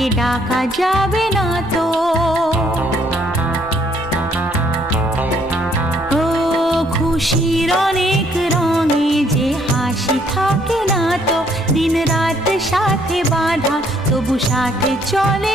তাকে ডাকা যাবে না তো। ও খুশির অনেক রঙে যে হাসি থাকে না তো, দিন রাত সাথে বাঁধা তবু সাথে চলে